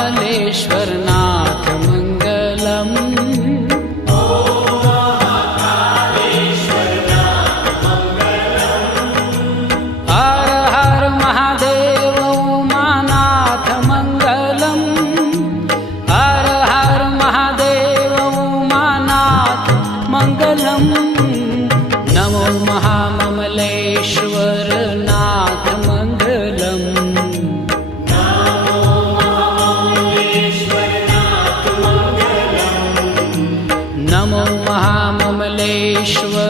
महाकालेश्वरनाथ मङ्गलम्। हर हर महादेव उमानाथ मङ्गलम्। हर हर महादेव उमानाथ मङ्गलम्। नमो महाममलेश्वरनाथ मङ्गलम्। नमो महाममलेश्वर